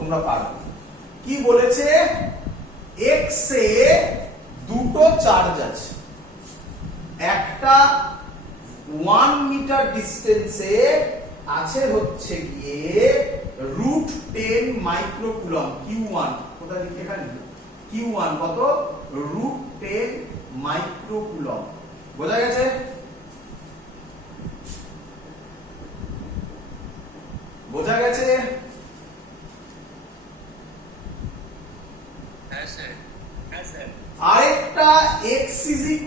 তোমরা পারবে। কি বলেছে? এক্স এ দুটো চার্জ আছে, একটা 1 মিটার ডিস্টেন্সে আছে হচ্ছে গিয়ে √10 মাইক্রোকুলম Q1। কোথায় লিখে এখানে Q1 কত? √10 মাইক্রোকুলম। বোঝা গেছে? বোঝা গেছে? আরেকটা x =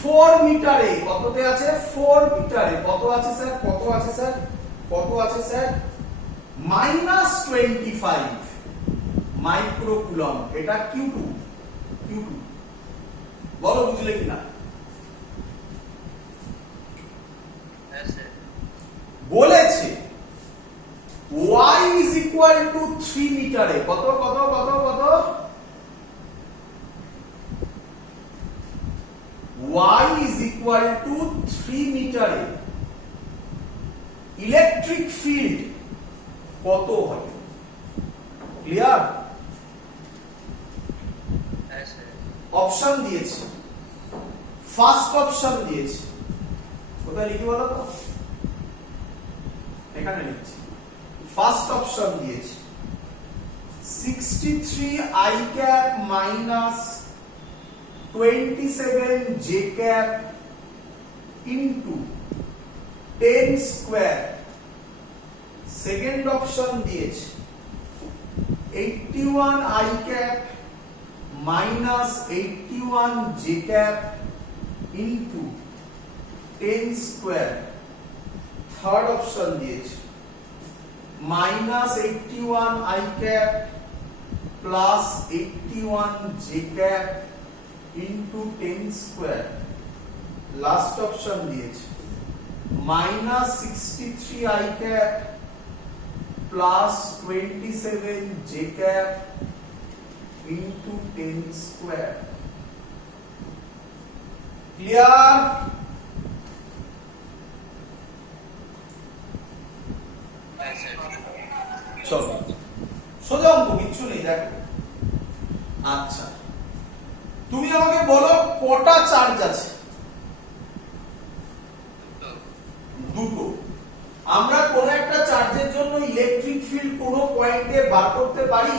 4 মিটারে, কততে আছে? 4 মিটারে কত আছে স্যার? কত আছে স্যার? কত আছে স্যার? -25 মাইক্রোকুলম। এটা Q2। Q2 বলো বুঝলে কিনা? বলেছে y = 3 মিটারে, কত কত কত কত? y = 3 মিটারে ইলেকট্রিক ফিল্ড কত হবে? ক্লিয়ার? অপশন দিয়েছে, ফার্স্ট অপশন দিয়েছে, কোথায় লিখি বলো তো? এখানে লিখছি। ফার্স্ট অপশন দিয়েছে 63 i cap minus 27 j cap into 10 square। Second option দিয়েছে 81 i cap minus 81 j cap into 10 square। Third option দিয়েছে -81 i cap plus 81 j cap into 10 square। Last option দিয়েছে -63 i cap plus 27 j cap into 10 square। Clear? চলো সোজা অঙ্ক, কিচ্ছু নেই, দেখো। আচ্ছা তুমি আমাকে বলো কটা চার্জ আছে? দুটো। আমরা কোন একটা চার্জের জন্য ইলেকট্রিক ফিল্ড কোন পয়েন্টে বার করতে পারি?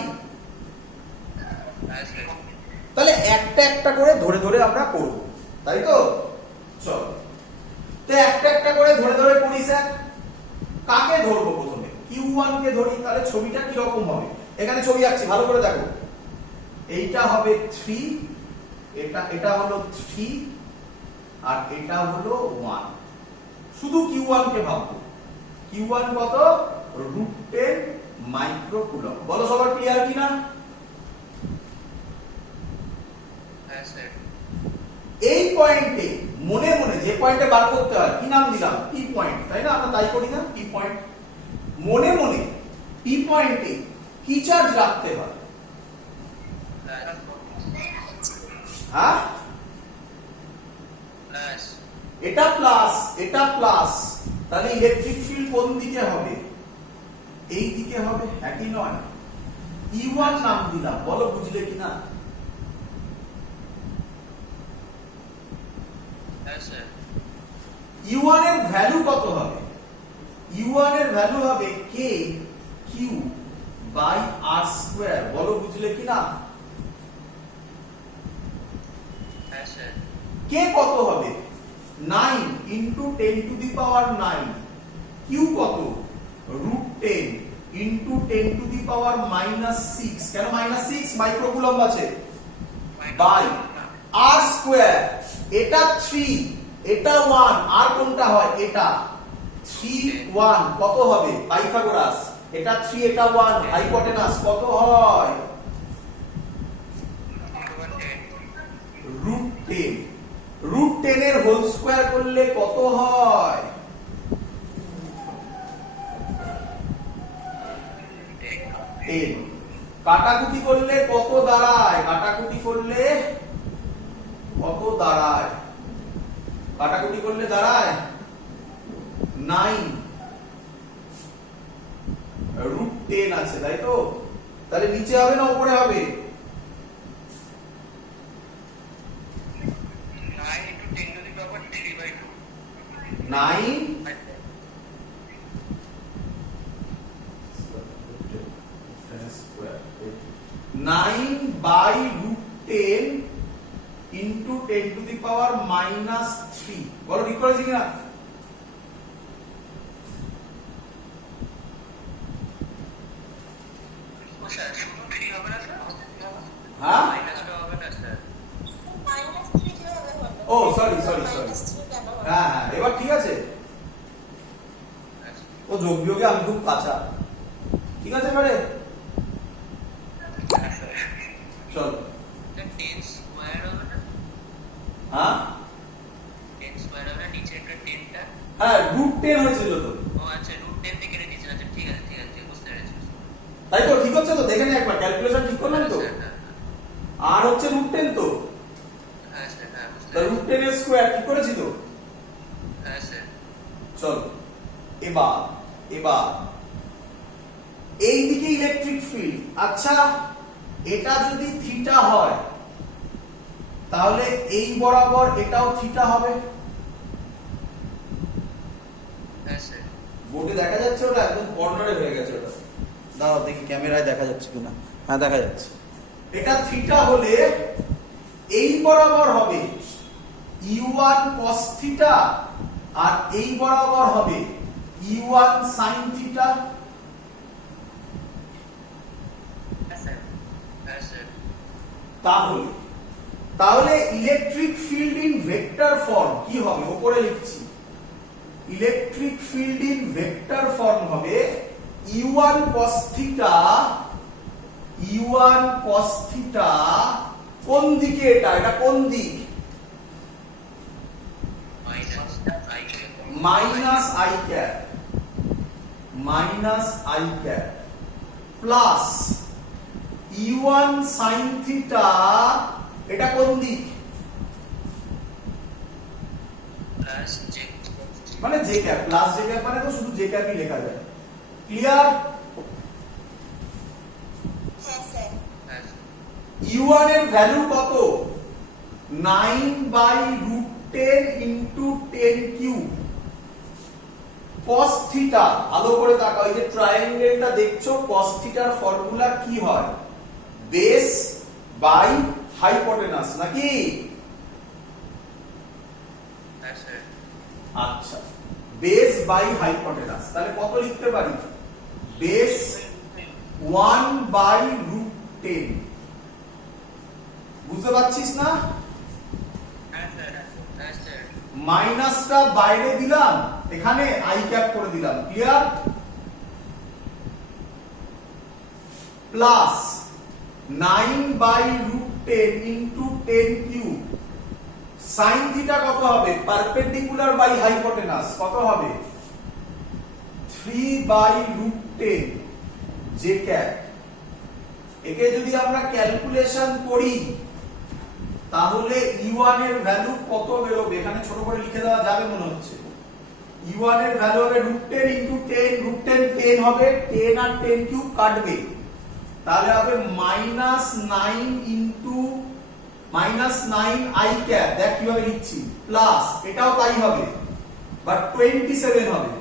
তাহলে একটা একটা করে ধরে ধরে আমরা করব, তাই তো? চলো তো একটা একটা করে ধরে ধরে করি স্যার। কাকে ধরবো প্রথমে? Q1 কে ধরি। তাহলে ছবিটা কি রকম হবে? এখানে ছবি আঁকছি, ভালো করে দেখো। এইটা হবে 3, এটা হলো 3 আর এটা হলো 1। শুধু Q1 কে ভাববো। Q1 কত? √10 মাইক্রোকুলম। বলো সবার ক্লিয়ার কিনা? এই পয়েন্টে মনে মনে যে পয়েন্টে বার করতে হয় কি নাম দিলাম? পি পয়েন্ট, তাই না? আমরা তাই করি না? P point. মনে মনে পি পয়েন্টে কি চার্জ রাখতে হয়? হ্যাঁ, এটা প্লাস, এটা প্লাস। তাহলে ইলেকট্রিক ফিল্ড কোন দিকে হবে? এই দিকে হবে, একই নয়? E1 নাম দিলাম, বলো বুঝলে কিনা? U1 এর ভ্যালু কত হবে? U1 এর ভ্যালু হবে k q by r square. বলো বুঝলে কিনা? k কত হবে? 9 into 10 to the power 9। q কত? √10 ইনটু 10 টু দি পাওয়ার -6। কেন -6? মাইক্রোকুলম আছে। By r square. এটা 3, এটা 1, আর কোনটা হয়? এটা 3 1 কত হবে? পাইথাগোরাস। এটা 3, এটা 1, হাইপোটেনাস কত হয়? √10। √10 এর হোল স্কয়ার করলে কত হয়? 10। কাটাকুটি করলে কত দাঁড়ায়? কাটাকুটি করলে কত দাঁড়ায়? কাটাকুটি করলে দাঁড়ায় 9 √10 10 আছে, তাই তো? তাহলে নিচে হবে না উপরে হবে? 9 9/√10 into 10 to the power minus 3 বলো ঠিক করেছি কিনা? হ্যাঁ ও সরি হ্যাঁ হ্যাঁ এবার ঠিক আছে। ও যোগ বিয়োগে আমি খুব কাঁচা, ঠিক আছে এবারে চল। হ্যাঁ হ্যাঁ √10 হয়েছিল তো, তাই তো? ঠিক হচ্ছে তো? দেখে নে একবার, ক্যালকুলেশন ঠিক করলাম তো? আর হচ্ছে √10 তো, √10 এর স্কয়ার ঠিক করেছি তো? চল এবার এই দিকে ইলেকট্রিক ফিল্ড। আচ্ছা এটা যদি থিটা হয় তাহলে এই বরাবর এটাও থিটা হবে। বোর্ডে দেখা যাচ্ছে ওটা একদম কর্নারে হয়ে গেছে ওটা। দাঁড়াও দেখি ক্যামেরায় দেখা যাচ্ছে কিনা। হ্যাঁ দেখা যাচ্ছে। এটা থিটা হলে এই বরাবর হবে u1 cos থিটা আর এই বরাবর হবে u1 sin থিটা। তাহলে electric field in vector form কি হবে? উপরে লিখছি, electric field in vector form হবে u1 cos থিটা কোন দিকে? এটা কোন দিক? Minus i cap plus u1 sin theta এটা কোন দিক? মানে j cap, plus j cap মানে তো শুধু j ক্যাপই লেখা যায়। ক্লিয়ার? u1 এর ভ্যালু কত? 9/√10 into 10 কিউব cos থিটা। ভালো করে তাকাও, এই যে ট্রায়াঙ্গেলটা দেখছো, cos থিটার ফর্মুলা কি হয়? বেস বাই হাইপোটেনাস নাকি? আচ্ছা বেস বাই হাইপোটেনাস, তাহলে কত লিখতে পারি? বেস 1/√10। বুঝতে পারছিস না? মাইনাসটা বাইরে দিলাম, এখানে আই ক্যাপ করে দিলাম। Clear? Plus 9/√10 into 10 cube sin theta কত হবে? পারপেন্ডিকুলার বাই হাইপোটেনাস কত হবে? 3/√10 j ক্যাপ। একে যদি আমরা ক্যালকুলেশন করি তাহলে u1 এর ভ্যালু কত বেরোবে? এখানে ছোট করে লিখে দেওয়া যাবে মনে হচ্ছে। u1 এর ভ্যালু হবে √10 into 10, √10 10 হবে, 10 আর 10 কিউব কাটবে, তাহলে হবে -9 into -9 i ক্যাপ। দেখ কিভাবে লিখছি, প্লাস এটাও তাই হবে বাট 27 হবে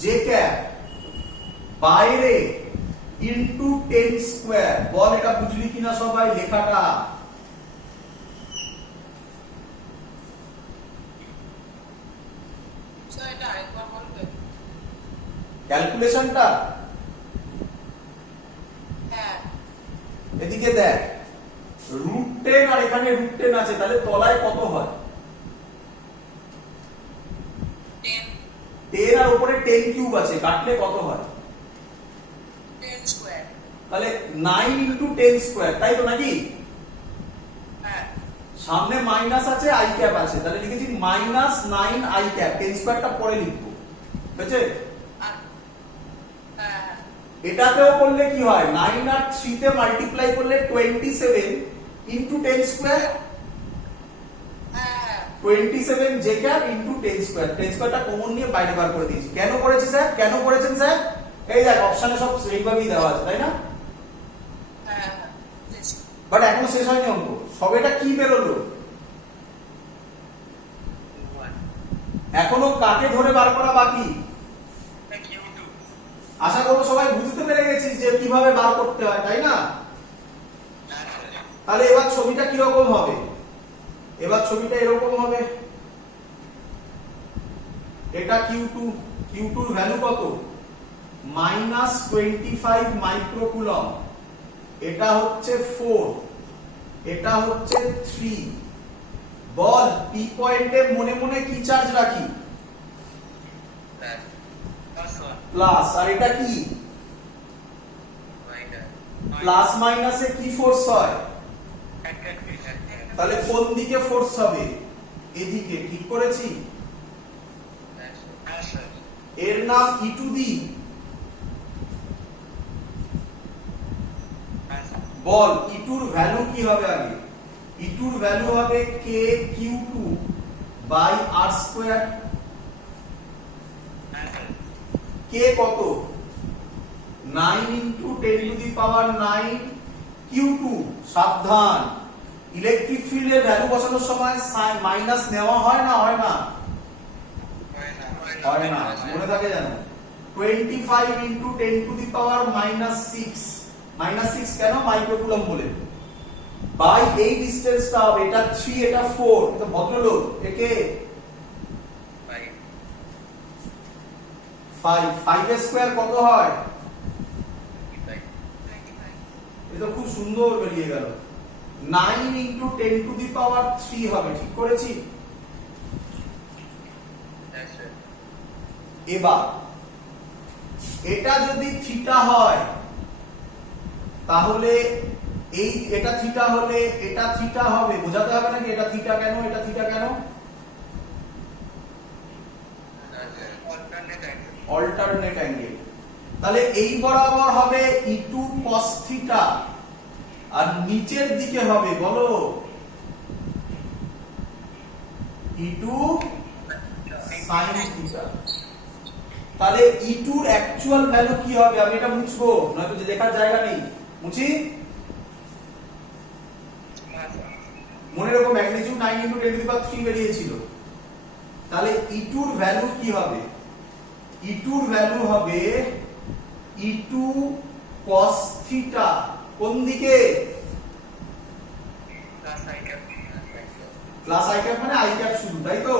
j ক্যাপ বাইরে ইনটু 10 স্কয়ার। বল এটা বুঝলি কিনা সবাই লেখাটা? ক্যালকুলেশনটা এদিকে দেখ, √10 আর এখানে √10 আছে, তাহলে তলায় কত হয়? 10 আর উপরে 10 কিউব আছে, কাটলে কত হয়? 10 স্কয়ার। তাহলে 9 into 10 স্কয়ার, তাই তো নাকি? হ্যাঁ। সামনে মাইনাস আছে, আই ক্যাপ আছে, তাহলে লিখেছি -9 i ক্যাপ। 10 স্কয়ারটা পরে লিখবো, ঠিক আছে? এটাতেও করলে কি হয়? 9 আর 3 তে মাল্টিপ্লাই করলে 27 into 10 square. 27 j cap into 10 square. 10 স্কয়ারটা কমন নিয়ে বাইরে বার করে দিয়েছি। কেন করেছি স্যার? কেন করেছেন স্যার? এই দেখ অপশনে সব এইভাবেই দেওয়া আছে তাই না? হ্যাঁ হ্যাঁ বুঝেছি। বাট এখনো শেষ হয়নি অঙ্ক, সব এটা কি বেরোলো? One. এখনো কাকে ধরে বার করা বাকি। Thank you too. আশা করবো সবাই বুঝতে পেরে গেছিস যে কিভাবে বার করতে হয় তাই না? হ্যাঁ স্যার। তাহলে এবার ছবিটা কিরকম হবে? এবার ছবিটা এরকম হবে, এটা Q2, Q2 এর ভ্যালু কত? -25 মাইক্রোকুলম, এটা হচ্ছে 4, এটা হচ্ছে 3। বল পি পয়েন্টে মনে মনে কি চার্জ রাখি? স্যার। Plus one. প্লাস। আর এটা কি? Minus. প্লাস মাইনাসে কি ফোর্স হয়? Exactly, sir. তাহলে কোন দিকে ফোর্স হবে? এদিকে, ঠিক করেছি? হ্যাঁ স্যার। হ্যাঁ স্যার। এর নাম E2 দি। হ্যাঁ স্যার। বল E2 এর ভ্যালু কি হবে আগে? E2 এর ভ্যালু হবে KQ2 বাই R স্কয়ার। হ্যাঁ স্যার। K কত? 9 into 10 to the power 9 Q2। সাবধান, ইলেকট্রিক ফিল্ডের ভ্যালু বসানোর সময় মাইনাস নেওয়া হয় না, হয় না? হয় না, মনে থাকে জানো। 25 ইনটু 10 টু দি পাওয়ার -6, -6 কেন? মাইক্রোকুলম বলে। বাই এই ডিসটেন্সটা হবে, এটা 3 এটা 4, এটা ভদ্রলোক, একে 5, 5 এর স্কয়ার কত হয়? এটা খুব সুন্দর বেরিয়ে গেল। 9 ইনটু 10 টু দি পাওয়ার 3 হবে, ঠিক করেছি? এবার এটা যদি থিটা হয় তাহলে এই এটা থিটা হলে এটা থিটা হবে, বোঝাতে হবে নাকি এটা থিটা কেন, এটা থিটা কেন? Alternate angle. তাহলে এই বরাবর হবে E2 cos থিটা, আর নিচের দিকে হবে বলো E2 sin থিটা। তাহলে E2 এর অ্যাকচুয়াল ভ্যালু কি হবে? আমি এটা মুছবো, নয়তো যে লেখার জায়গা নেই। মুছি? মনে রাখো ম্যাগনিটিউড 9 × 10⁻³ বেরিয়েছিল। তাহলে E2 এর ভ্যালু কি হবে? E2 এর ভ্যালু হবে E2 cos থিটা। কোন দিকে? প্লাস i ক্যাপ মানে i ক্যাপ শুরু, তাই তো?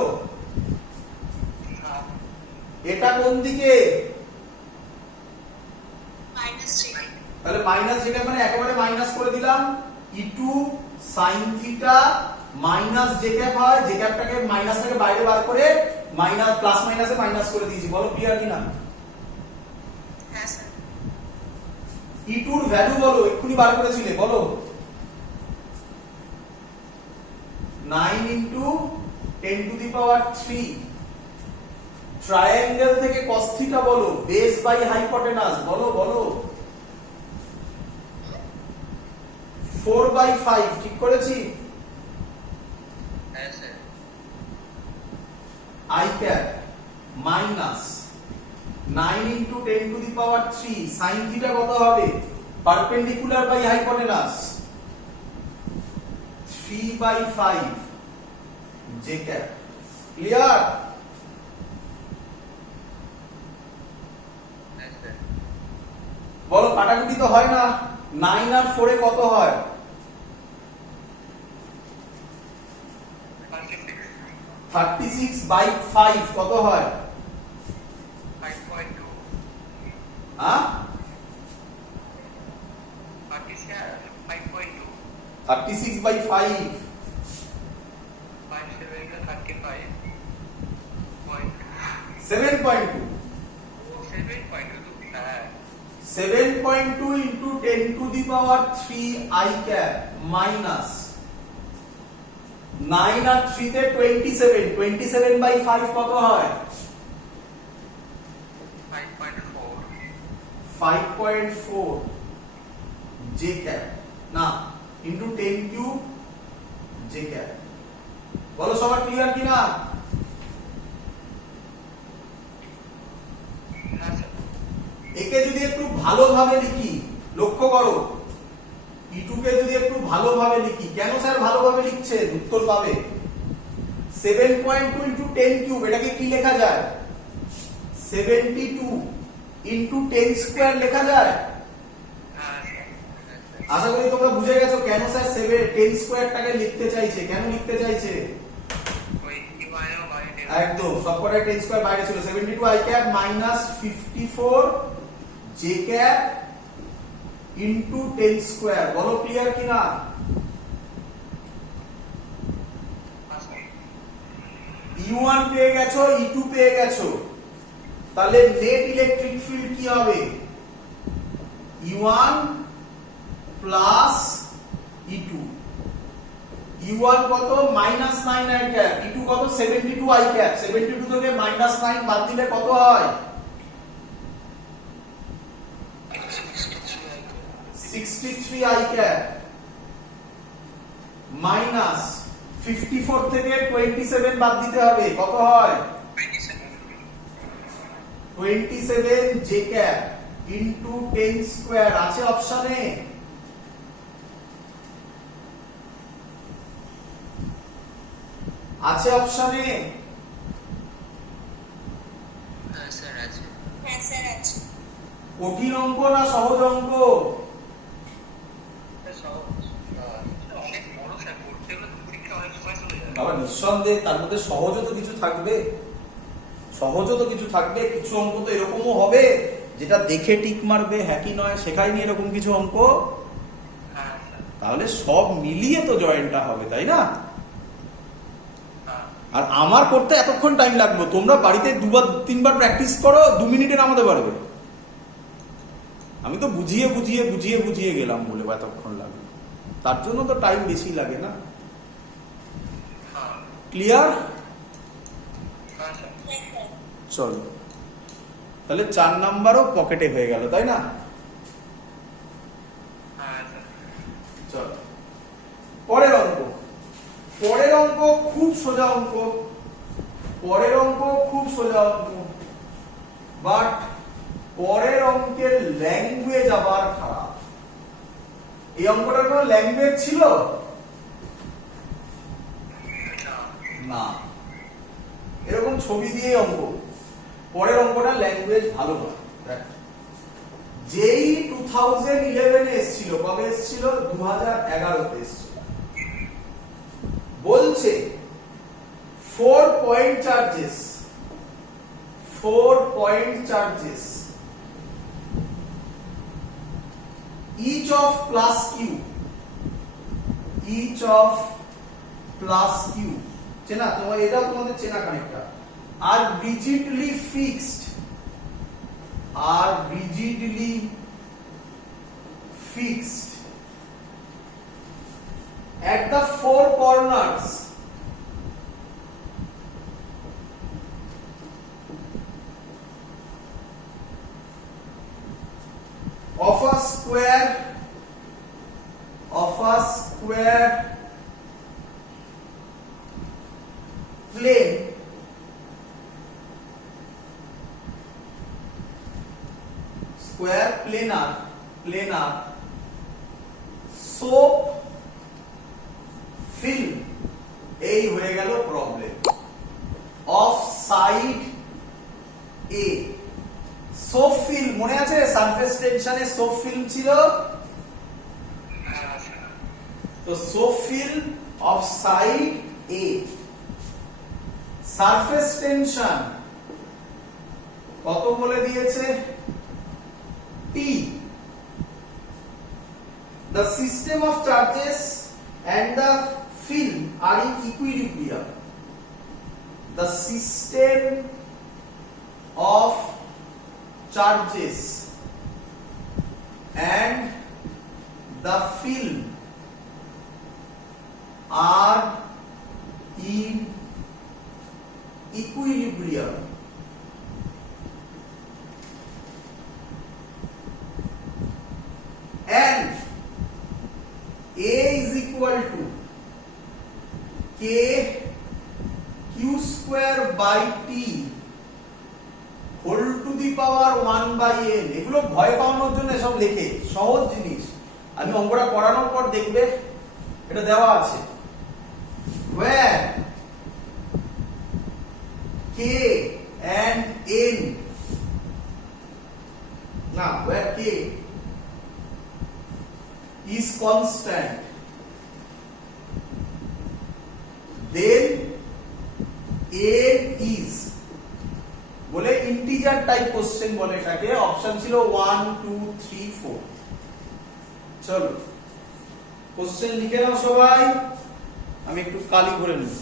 এটা কোন দিকে? -3. তাহলে মাইনাস যেটা মানে একেবারে মাইনাস করে দিলাম। E2 sin থিটা মাইনাস যে ক্যাপ হয়, যে ক্যাপটাকে মাইনাসটাকে বাইরে বার করে মাইনাস প্লাস মাইনাসে মাইনাস করে দিয়েছি। বলো ক্লিয়ার কিনা? হ্যাঁ স্যার। E2 এর ভ্যালু বলো, এক্ষুনি বার করেছিলে, বলো। 9 into 10 to the power 3। Triangle থেকে cos থিটা বলো, বেস বাই হাইপোটেনাস, বলো বলো। 4/5, ঠিক করেছি? হ্যাঁ sir. i cap minus 9 into 10 to the power 3 sin theta কত হবে? Perpendicular by hypotenuse 3/5 j cap. Clear? হ্যাঁ স্যার। বলো কাটাকুটি তো হয় না। 9 আর 4 এ কত হয়? 36/5 কত হয়? 5.2. হ্যাঁ 5.2. 36/5 7.2 7.2 into 10 to the power 3 i cap minus 9 আর 3 তে 27 27/5 কত হয়? 5.4 j cap না into 10 cube j cap। বলো সবার ক্লিয়ার কিনা? একে যদি একটু ভালোভাবে লিখি, লক্ষ্য করো E2 কে যদি একটু ভালোভাবে লিখি, কেন স্যার ভালোভাবে লিখছেন উত্তর পাবে। 7.2 into 10 কিউব, এটাকে কি লেখা যায়? 72 into 10 স্কয়ার লেখা যায়। আশা করি তোমরা বুঝে গেছো কেন স্যার 10 স্কয়ারটাকে লিখতে চাইছে, কেন লিখতে চাইছে। একদম সবকটাই 10 স্কয়ার বাইরে ছিল। 72 i cap minus 54 j cap into 10 square. বলো ক্লিয়ার কিনা? E1 পেয়ে গেছো, E2 পেয়ে গেছো, তাহলে নেট ইলেকট্রিক ফিল্ড কি হবে? E1 plus E2। E1 কত? মাইনাস 9 i ক্যাপ, E2 কত? 72 i ক্যাপ। 72 থেকে মাইনাস 9 বাদ দিলে কত হয়? 63 i ক্যাপ মাইনাস 54 থেকে 27 বাদ দিতে হবে, কত হয়? 27 j ক্যাপ ইনটু 10 স্কয়ার। আছে অপশনে? আছে অপশনে? কঠিন অঙ্ক না সহজ অঙ্ক? বাবা নিঃসন্দেহে তার মধ্যে সহজও তো কিছু থাকবে, সহজও তো কিছু থাকবে। কিছু অঙ্ক তো এরকমও হবে যেটা দেখে টিক মারবে, হ্যাঁ কি নয়, শেখায়নি এরকম কিছু অঙ্ক। তাহলে সব মিলিয়ে তো জয়েন্টটা হবে, তাই না? আর আমার করতে এতক্ষণ টাইম লাগলো, তোমরা বাড়িতে 2-3 প্র্যাকটিস করো, 2 মিনিটে নামাতে পারবে। আমি তো বুঝিয়ে বুঝিয়ে বুঝিয়ে বুঝিয়ে গেলাম বলে এতক্ষণ লাগলো, তার জন্য তো টাইম বেশি লাগে না। ক্লিয়ার? চলো তাহলে 4 নাম্বারও পকেটে হয়ে গেল, তাই না? চলো পরের অঙ্ক। পরের অঙ্ক খুব সোজা অঙ্ক, পরের অঙ্ক খুব সোজা অঙ্ক, বাট পরের অঙ্কের ল্যাঙ্গুয়েজ আবার খারাপ। এই অঙ্কটার কোনো ল্যাঙ্গুয়েজ ছিল না, এরকম ছবি দিয়ে অঙ্ক। পরের অঙ্কটা ল্যাঙ্গুয়েজ ভালো নয়। যেই 2011 এ এসেছিল, কবে এসেছিল? 2011 তে এসেছিল। বলছে 4 point charges, 4 point charges each of plus q, each of plus q, চেনা তোমার, এটাও তোমাদের চেনা কানেক্টর। আর rigidly fixed, are rigidly fixed at the 4 corners of a square plane planar soap film, এই হয়ে গেল problem. Of side A soap film, মনে আছে সারফেস টেনশনে সোপ ফিল্ম ছিল, তো soap film of side A, surface tension কত বলে দিয়েছে? T. The system of charges and the film are in equilibrium. The system of charges and the film are in equilibrium. And A is equal to K Q square by T whole to the power 1 by MIN, এগুলো ভয় পাওয়ানোর জন্য সব লেখে, সহজ জিনিস। আমি অঙ্কটা করানোর পর দেখবে এটা দেওয়া আছে, where K and N, না, where K is constant, then N is, বলে ইন্টিজার টাইপ কোশ্চেন বলে এটাকে। অপশন ছিল 1 2 3 4। চলো কোশ্চেন লিখে নাও সবাই, আমি একটু কালি করে নিই।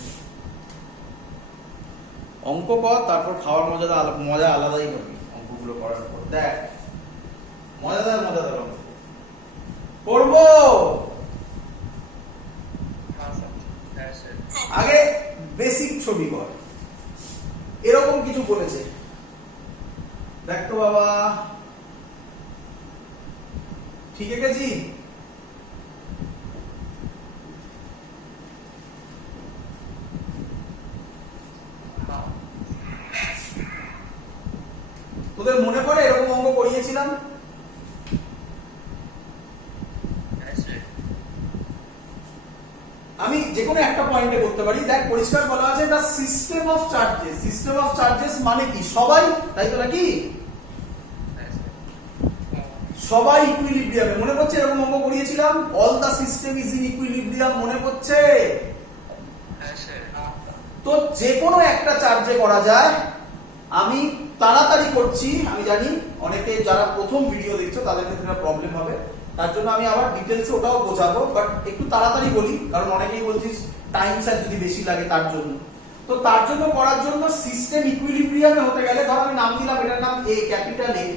অঙ্ক কর, তারপর খাওয়ার মজা আলাদাই পাবি অঙ্কগুলো করার পর। দেখ মজাদার অঙ্ক করবো। আগে বেসিক ছবি কর, এরকম কিছু বলেছে, দেখ তো বাবা, ঠিক আছে? তোদের মনে পড়ে এরকম অঙ্ক করিয়েছিলাম? আমি যে কোনো একটা পয়েন্টে করতে পারি। দেখ পরিষ্কার বলা আছে the system of charges. System of charges মানে কি? সবাই, তাই তো নাকি? সবাই ইকুইলিব্রিয়ামে, মনে পড়ছে এরকম অঙ্ক করিয়েছিলাম? All the system is in equilibrium, মনে পড়ছে? তো যে কোনো একটা চার্জে করা যায়। আমি তাড়াতাড়ি করছি, আমি জানি অনেকে যারা প্রথম ভিডিও দেখছো তাদের ক্ষেত্রে প্রবলেম হবে, তার জন্য আমি আবার ডিটেলসে ওটাও বোঝাবো, বাট একটু তাড়াতাড়ি বলি, কারণ অনেকেই বলছিস টাইম স্যার যদি বেশি লাগে তার জন্য। তো তার জন্য করার জন্য সিস্টেম ইকুইলিব্রিয়ামে হতে গেলে, ধর আমি নাম দিলাম, এটার নাম এ, ক্যাপিটাল এ,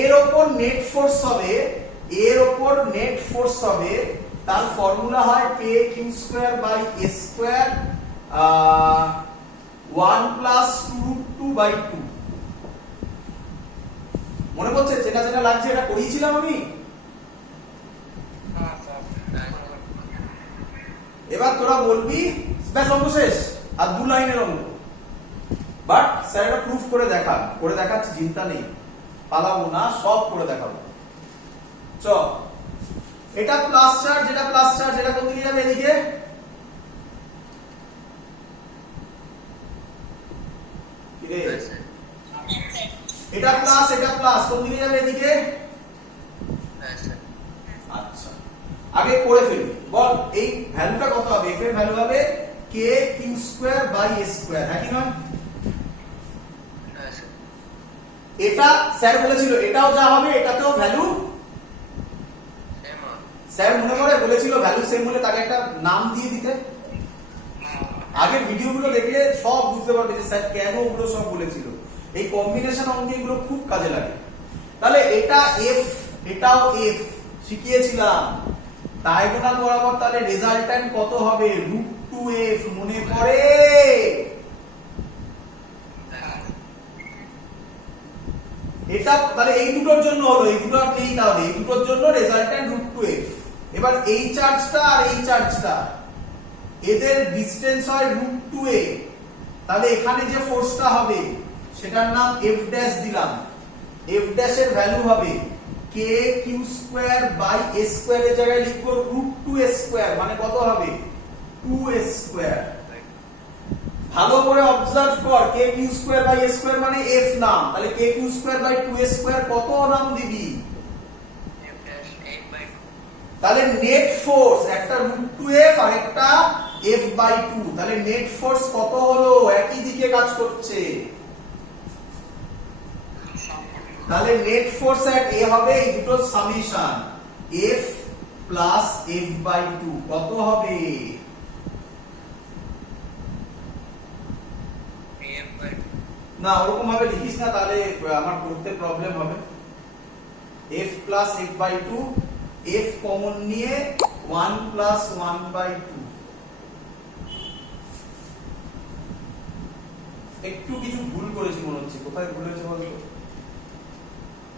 এর ওপর নেট ফোর্স হবে, এর ওপর নেট ফোর্স হবে, তার ফর্মুলা হয় K Q square by A square 1 plus 2√2/2। মনে পড়ছে? চেনা চেনা লাগছে, এটা করিয়েছিলাম আমি। এবার তোরা বলবি ব্যাস অঙ্ক শেষ, আর 2 লাইনের অঙ্ক, বাট স্যার এটা প্রুফ করে দেখাচ্ছি, চিন্তা নেই, পালাবো না, সব করে দেখাবো। চ, এটা প্লাস চার্জ, এটা প্লাস চার্জ, এটা কোন দিকে যাবে? এদিকে। এটা প্লাস, এটা প্লাস, কোন দিকে যাবে? এদিকে। আচ্ছা, আগে করে ফেলি, বল এই ভ্যালুটা কত হবে? এফ এর ভ্যালু হবে K Q square by A square, হ্যাঁ কি নয়? এটা স্যার বলেছিল এটাও যা হবে এটাতেও ভ্যালু স্যার মনে করে বলেছিল ভ্যালু সেম হলে তাকে একটা নাম দিয়ে দিতে। আগের ভিডিওগুলো দেখলে সব বুঝতে পারবে যে স্যার কেন ওগুলো সব বলেছিল। এই কম্বিনেশন অঙ্কে এগুলো খুব কাজে লাগে। তাহলে এটা এফ, এটাও এফ শিখিয়েছিলাম, ডায়াগোনাল বরাবর, তাহলে রেজাল্ট্যান্ট কত হবে? √2f, মনে পড়ে? এটা তাহলে এই দুটোর জন্য হলো, এই দুটো আপনি তাহলে এই দুটোর জন্য রেজাল্ট্যান্ট √2f। এবার এই চার্জটা আর এই চার্জটা, এদের ডিসটেন্স হয় √2a, তাহলে এখানে যে ফোর্সটা হবে সেটার নাম f ড্যাশ দিলাম। f ড্যাশ এর ভ্যালু হবে K Q square by A square, এর জায়গায় লিখবো √2a স্কয়ার, মানে কত হবে? 2a square. ভালো করে অবজার্ভ কর, K Q square by A square মানে f নাম, তাহলে K Q square by 2a square কত নাম দিবি? তাহলে নেট ফোর্স একটা √2f আর একটা f/2, তাহলে নেট ফোর্স কত হলো? একই দিকে কাজ করছে, তাহলে নেট ফোর্স এট এ হবে এই দুটো সামেশন f প্লাস f/2 কত হবে? না ওরকম ভাবে লিখিস না, তাহলে আমার করতে প্রবলেম হবে। f plus f/2, f common নিয়ে 1 প্লাস 1/2। একটু কিছু ভুল করেছি মনে হচ্ছে, কোথায় ভুল হয়েছে বলতো?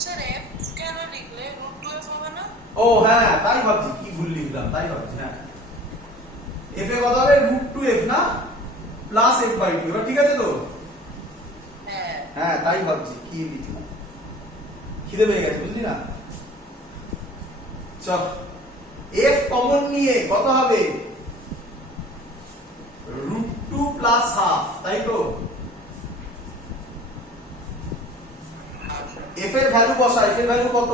স্যার f কেন লিখলে √2f হবে না? ও হ্যাঁ, তাই ভাবছি কি ভুল লিখলাম, তাই ভাবছি। হ্যাঁ, f এ কত হবে? √2f না প্লাস f/2, এবার ঠিক আছে তো? হ্যাঁ হ্যাঁ, তাই ভাবছি কি লিখলাম, খিদে পেয়ে গেছে বুঝলি না? চল এফ কমন নিয়ে কত হবে √2 প্লাস হাফ, তাই তো? এফ এর ভ্যালু বসা, এফ এর ভ্যালু কত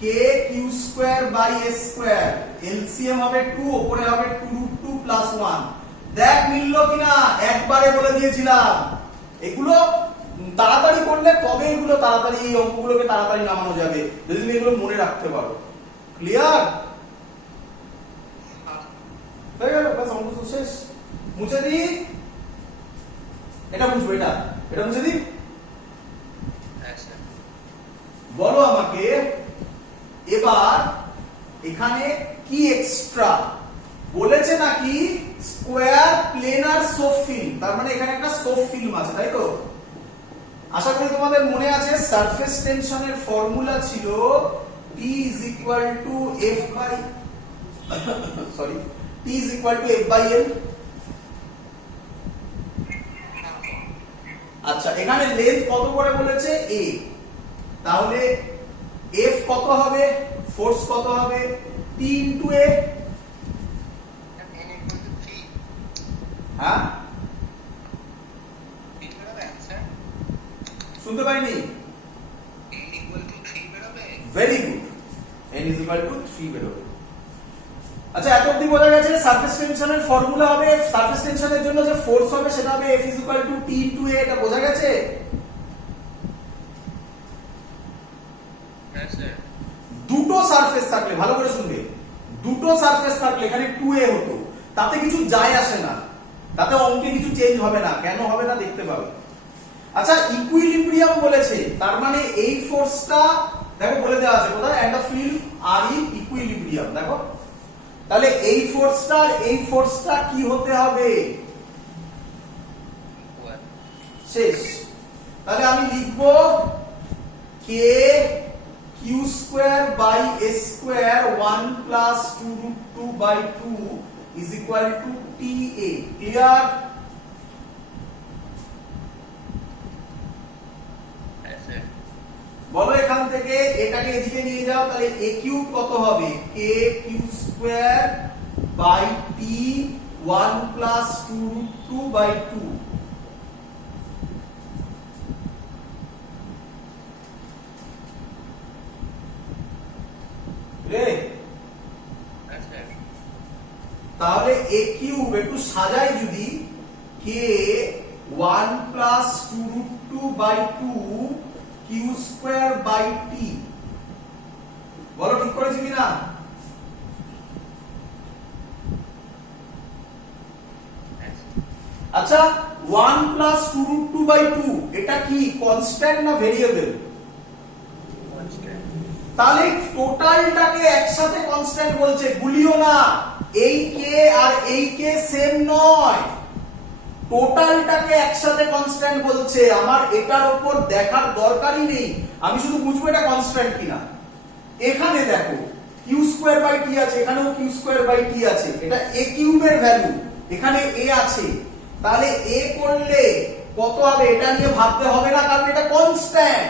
K Q square by A square, LCM হবে 2, উপরে হবে 2√2 প্লাস 1। দেখ মিললো কিনা, একবারে বলে দিয়েছিলাম। এগুলো তাড়াতাড়ি করলে তবে এগুলো তাড়াতাড়ি, এই অঙ্কগুলোকে তাড়াতাড়ি নামানো যাবে যদি তুমি এগুলো মনে রাখতে পারো। ক্লিয়ার হয়ে গেল? বাস অঙ্ক তো শেষ। মুছে দি, এটা মুছবো, এটা মুছে দি। বলো আমাকে এবার এখানে কি এক্সট্রা বলেছে নাকি স্কোয়ার প্লেনার সোপ ফিল্ম, তার মানে এখানে একটা সোপ ফিল্ম আছে, তাই তো? আশা করি তোমাদের মনে আছে সারফেস টেনশনের ফর্মুলা ছিল T is equal to F by sorry T is equal to F by L। আচ্ছা এখানে লেন্থ কত করে বলেছে A, তাহলে F কত হবে, ফোর্স কত হবে T into A। হ্যাঁ শুনতে পাইনি? Very good, n is equal to 3 বেরোবে। আচ্ছা এত অবধি বোঝা গেছে সারফেস টেনশনের ফর্মুলা হবে, সারফেস টেনশনের জন্য যে ফোর্স হবে সেটা হবে F is equal to T into A, এটা বোঝা গেছে? দুটো সারফেস থাকলে, ভালো করে শুনবে, দুটো সারফেস থাকলে এখানে 2A হতো, তাতে কিছু যায় আসে না, তাতে অঙ্কে কিছু চেঞ্জ হবে না। কেন হবে না দেখতে পাবে। আচ্ছা ইকুইলিব্রিয়াম বলেছে, তার মানে এই ফোর্সটা দেখো বলে দেওয়া আছে কোথায়, end of field are in equilibrium, দেখো তাহলে এই ফোর্সটা কি হতে হবে শেষ। তাহলে আমি লিখবো K Q square by A square 1 plus 2√2 by 2 is equal to T A. Clear? বলো এখান থেকে এটাকে এদিকে নিয়ে যাও, তাহলে a কিউব কত হবে K Q square by T 1 plus 2√2 by 2। তাহলে a কিউব একটু সাজাই যদি, K 1 plus 2√2 by 2 Q square by T. বলো ঠিক করেছি কিনা? আচ্ছা 1 প্লাস 2√2 বাই 2 এটা কি কনস্ট্যান্ট না ভেরিয়েবল? তাহলে টোটালটাকে একসাথে কনস্ট্যান্ট বলছে, গুলিও না। এই কে আর এই কে সেম নয়, টোটালটাকে একসাথে কনস্ট্যান্ট বলছে। আমার এটার উপর দেখার দরকারই নেই, আমি শুধু বুঝবো এটা কনস্ট্যান্ট কিনা। এখানে দেখো কিউ স্কয়ার বাই টি আছে, এখানেও কিউ স্কয়ার বাই টি আছে, এটা এ কিউবের ভ্যালু, এখানে এ আছে, তাহলে এ করলে কত হবে এটা নিয়ে ভাবতে হবে না, কারণ এটা constant.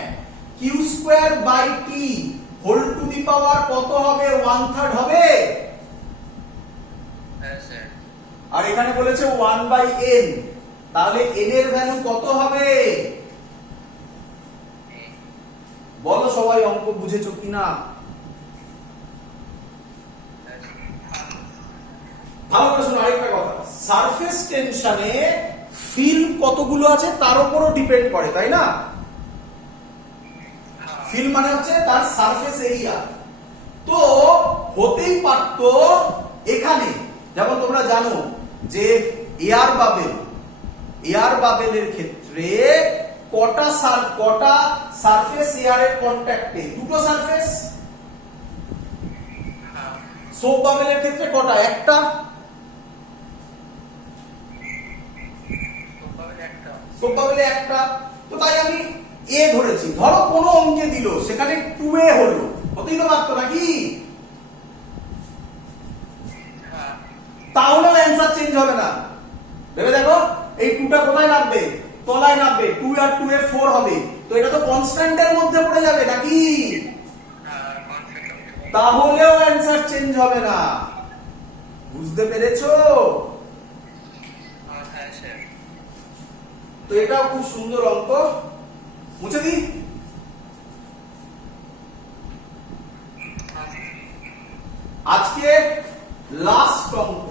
Q square by T whole to the power কত হবে 1/3 হবে, আর এখানে বলেছে 1/n, তাহলে n এর ভ্যালু কত হবে? বলো সবাই অঙ্ক বুঝেছো কিনা? ভালো করে শোনো আরেকটা কথা, সারফেস টেনশনে ফিল্ম কতগুলো আছে তার উপরও ডিপেন্ড করে, তাই না? ফিল্ম মানে হচ্ছে তার সারফেস এরিয়া। তো হতেই পারতো এখানে, যেমন তোমরা জানো যে এয়ার বাবেলের ক্ষেত্রে কটা সারফেস এয়ারের কন্টাক্টে, দুটো সারফেস। সোপ বাবেলের ক্ষেত্রে কটা, একটা। সোপ বাবেলে একটা। তো তাই আমি এ ধরেছি, ধরো কোনো অঙ্কে দিল সেখানে 2a হলো, হতেই তো পারতো নাকি? তাহলে অ্যান্সার চেঞ্জ হবে না। ভেবে দেখো এই 2টা কোথায় নামবে, তলায় নামবে, 2 আর 2 এ 4 হবে, তো তো এটা তো কনস্ট্যান্টের মধ্যে পড়ে যাবে নাকি? কনস্ট্যান্ট। তাহলেও অ্যান্সার চেঞ্জ হবে না। বুঝতে পেরেছো? হ্যাঁ স্যার। তো এটাও খুব সুন্দর অঙ্ক। মুছে দিই। আজকে লাস্ট অঙ্ক,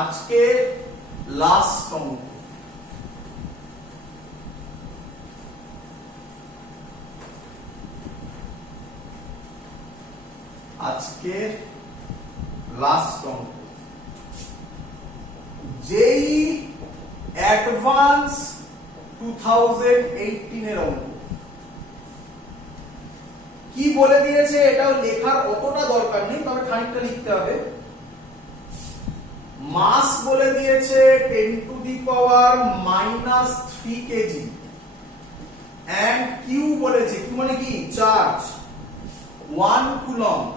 আজকে লাস্ট অঙ্ক। আজকে লাস্ট অঙ্ক, জেই অ্যাডভান্স 2018 এর অঙ্ক। কি বলে দিয়েছে এটাও লেখার অতটা দরকার নেই, তবে খানিকটা লিখতে হবে। মাস বলে দিয়েছে 10 to the power -3 KG, and q বলেছে, কিউ মানে কি charge 1 coulomb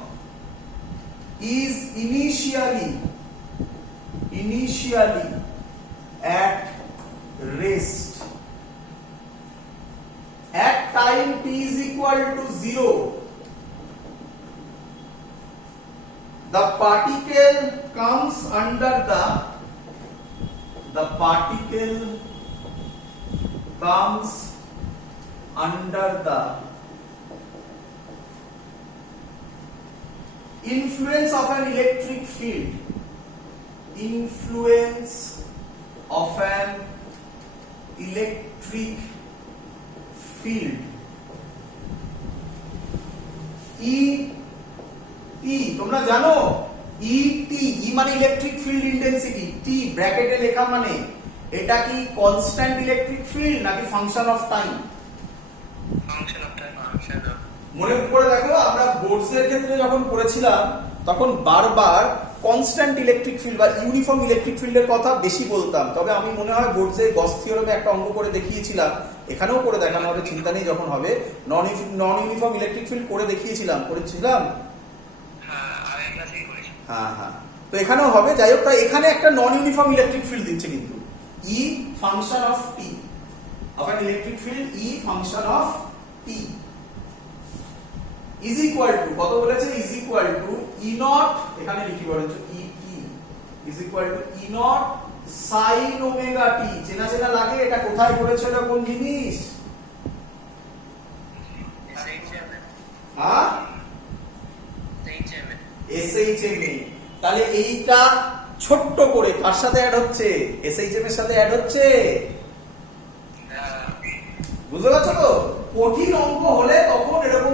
is initially at rest at time t is equal to 0. The particle comes under the influence of an electric field. Influence of an electric field. E তোমরা জানো ET, E মানে electric field intensity, T ব্র্যাকেটে লেখা মানে এটা কি constant electric field নাকি function of time? Function of time answer দাও। মনে করে দেখো, আমরা বোর্ডসের ক্ষেত্রে যখন পড়েছিলাম তখন বারবার কনস্ট্যান্ট ইলেকট্রিক ফিল্ড বা ইউনিফর্ম ইলেকট্রিক ফিল্ডের কথা বেশি বলতাম। তবে আমি মনে হয় বোর্ডসে গস থিওরেমে একটা অঙ্ক করে দেখিয়েছিলাম, এখানেও করে দেখানো হবে, চিন্তা নেই যখন হবে। নন ইউনিফর্ম ইলেকট্রিক ফিল্ড করে দেখিয়েছিলাম, হ্যাঁ আগের ক্লাসেই করেছি। হ্যাঁ। তো এখানেও হবে। যাই হোক, তাই এখানে একটা নন ইউনিফর্ম ইলেকট্রিক ফিল্ড দিচ্ছে কিন্তু E function of T, of an electric field E function of T is equal to, কত বলেছে, is equal to E nought, এখানে লিখি বলেছে E T is equal to E nought sine omega T. চেনা চেনা লাগে, এটা কোথায় পড়েছো, এটা কোন জিনিস? হ্যাঁ এসএইচএম এ। তাহলে এইটা ছোট্ট করে কার সাথে অ্যাড হচ্ছে? এসএইচএম এর সাথে অ্যাড হচ্ছে। বুঝতে পারছো তো? কঠিন অঙ্ক হলে তখন